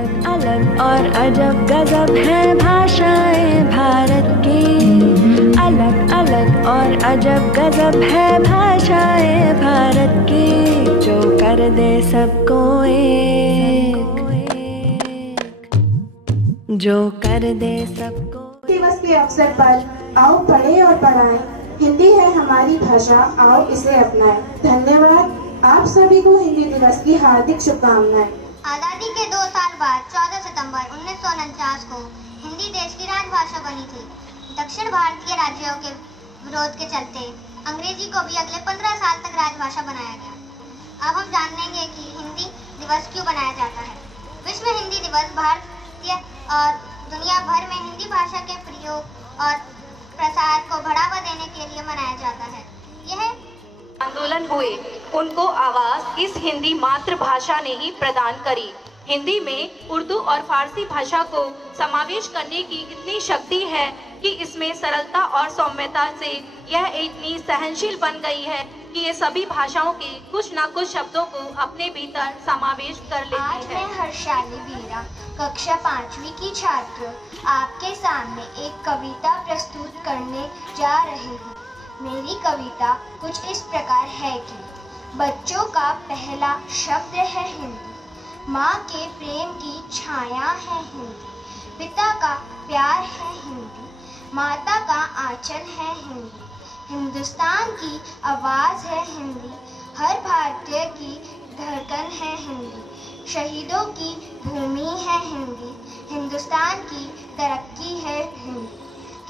अलग अलग और अजब गजब है भाषाएं भारत की। अलग अलग और अजब गजब है भाषाएं भारत की, जो कर दे सबको एक, जो कर दे सबको। दिवस के अवसर पर आओ पढ़ें और पढ़ाएं, हिंदी है हमारी भाषा, आओ इसे अपनाएं। धन्यवाद। आप सभी को हिंदी दिवस की हार्दिक शुभकामनाएं। आज़ादी के 2 साल बाद 14 सितंबर 1949 को हिंदी देश की राजभाषा बनी थी। दक्षिण भारतीय राज्यों के विरोध के चलते अंग्रेजी को भी अगले 15 साल तक राजभाषा बनाया गया। अब हम जानेंगे कि हिंदी दिवस क्यों बनाया जाता है। विश्व हिंदी दिवस भारतीय और दुनिया भर में हिंदी भाषा के प्रयोग और प्रसार को बढ़ावा देने के लिए मनाया जाता है। यह आंदोलन हुए, उनको आवाज इस हिंदी मातृभाषा ने ही प्रदान करी। हिंदी में उर्दू और फारसी भाषा को समावेश करने की इतनी शक्ति है कि इसमें सरलता और सौम्यता से यह इतनी सहनशील बन गई है कि ये सभी भाषाओं के कुछ न कुछ शब्दों को अपने भीतर समावेश कर लेती है। आज मैं हर्षाली बीरा, कक्षा 5वीं की छात्र, आपके सामने एक कविता प्रस्तुत करने जा रही हूँ। मेरी कविता कुछ इस प्रकार है कि बच्चों का पहला शब्द है हिंदी, माँ के प्रेम की छाया है हिंदी, पिता का प्यार है हिंदी, माता का आंचल है हिंदी, हिंदुस्तान की आवाज़ है हिंदी, हर भारतीय की धड़कन है हिंदी, शहीदों की भूमि है हिंदी, हिंदुस्तान की तरक्की है हिंदी,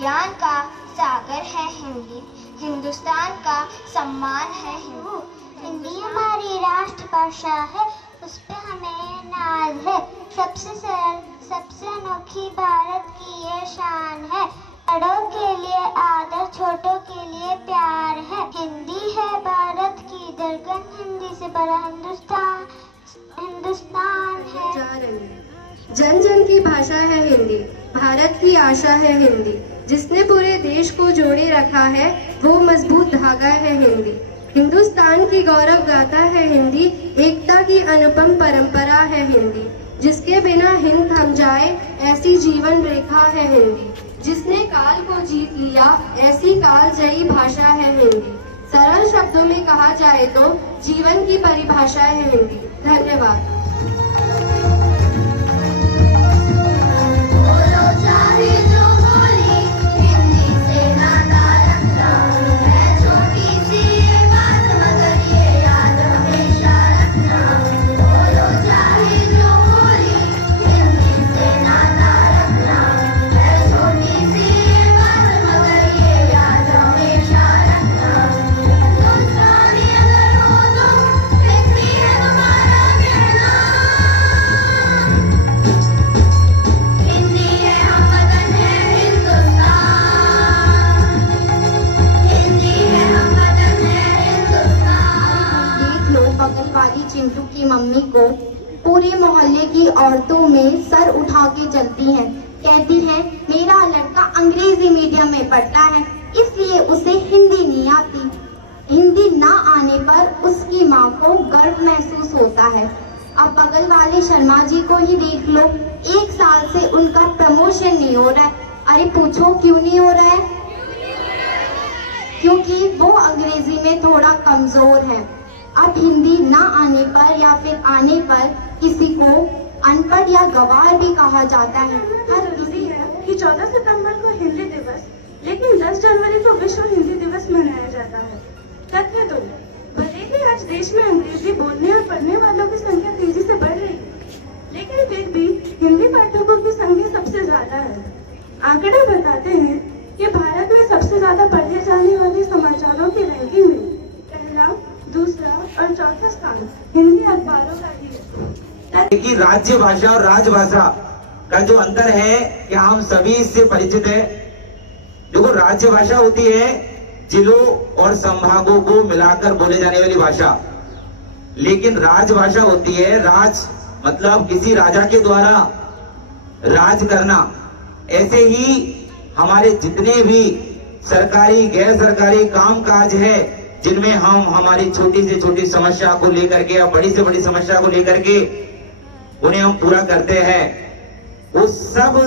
ज्ञान का सागर है हिंदी, हिंदुस्तान का सम्मान है हिंदी। हिंदी हमारी राष्ट्रभाषा है, उस पे हमें नाज है। सबसे सरल, सबसे अनोखी भारत की ये शान है। बड़ों के लिए आदर, छोटों के लिए प्यार है। हिंदी है भारत की धड़कन, हिंदी से बड़ा हिंदुस्तान, हिंदुस्तान है। जन जन की भाषा है हिंदी, भारत की आशा है हिंदी, जिसने पूरे देश को जोड़े रखा है वो मजबूत धागा है हिंदी। हिंदुस्तान की गौरव गाथा है हिंदी, एकता की अनुपम परंपरा है हिंदी, जिसके बिना हिंद थम जाए ऐसी जीवन रेखा है हिंदी, जिसने काल को जीत लिया ऐसी कालजयी भाषा है हिंदी। सरल शब्दों में कहा जाए तो जीवन की परिभाषा है हिंदी। धन्यवाद। चिंटू की मम्मी को पूरे मोहल्ले की औरतों में सर उठा के चलती हैं, कहती हैं मेरा लड़का अंग्रेजी मीडियम में पढ़ता है इसलिए उसे हिंदी नहीं आती। हिंदी ना आने पर उसकी माँ को गर्व महसूस होता है। अब बगल वाले शर्मा जी को ही देख लो, 1 साल से उनका प्रमोशन नहीं हो रहा है। अरे पूछो क्यों नहीं हो रहा है? क्योंकि वो अंग्रेजी में थोड़ा कमजोर है। अब हिंदी ना आने पर या फिर आने पर किसी को अनपढ़ या गवार भी कहा जाता है। हर किसी है कि 14 सितंबर को हिंदी दिवस, लेकिन 10 जनवरी को विश्व हिंदी दिवस मनाया जाता है। तथ्य 2, भले ही आज देश में अंग्रेजी बोलने और पढ़ने वालों की संख्या तेजी से बढ़ रही है, लेकिन फिर भी हिंदी पाठकों की संख्या सबसे ज्यादा है। आंकड़े बताते हैं कि भारत में सबसे ज्यादा पढ़े जाने वाले समाचारों की रैंकिंग में पहला, दूसरा और चौथा स्थान हिंदी अखबारों का ही है। कि राज्य भाषा और राजभाषा का जो अंतर है क्या हम सभी इससे परिचित है। देखो, राज्य भाषा होती है जिलों और संभागों को मिलाकर बोले जाने वाली भाषा, लेकिन राजभाषा होती है, राज मतलब किसी राजा के द्वारा राज करना। ऐसे ही हमारे जितने भी सरकारी गैर सरकारी कामकाज है जिनमें हम हमारी छोटी से छोटी समस्या को लेकर के या बड़ी से बड़ी समस्या को लेकर के उन्हें हम पूरा करते हैं। उस सब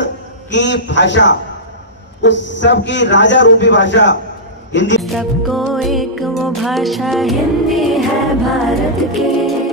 की भाषा, उस सब की राजा रूपी भाषा हिंदी। सबको एक वो भाषा हिंदी है भारत के।